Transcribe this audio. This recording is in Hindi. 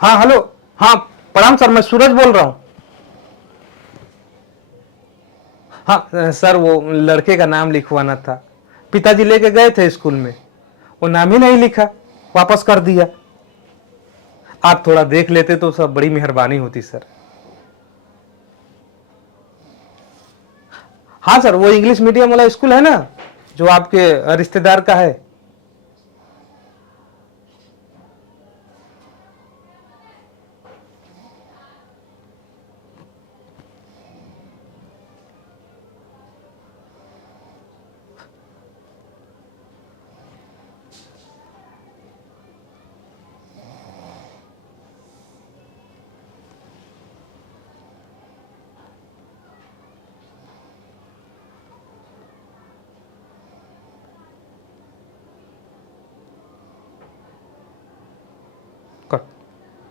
हाँ हेलो। हाँ प्रणाम सर, मैं सूरज बोल रहा हूँ। हाँ सर, वो लड़के का नाम लिखवाना था। पिताजी लेके गए थे स्कूल में, वो नाम ही नहीं लिखा, वापस कर दिया। आप थोड़ा देख लेते तो सब बड़ी मेहरबानी होती सर। हाँ सर, वो इंग्लिश मीडियम वाला स्कूल है ना, जो आपके रिश्तेदार का है।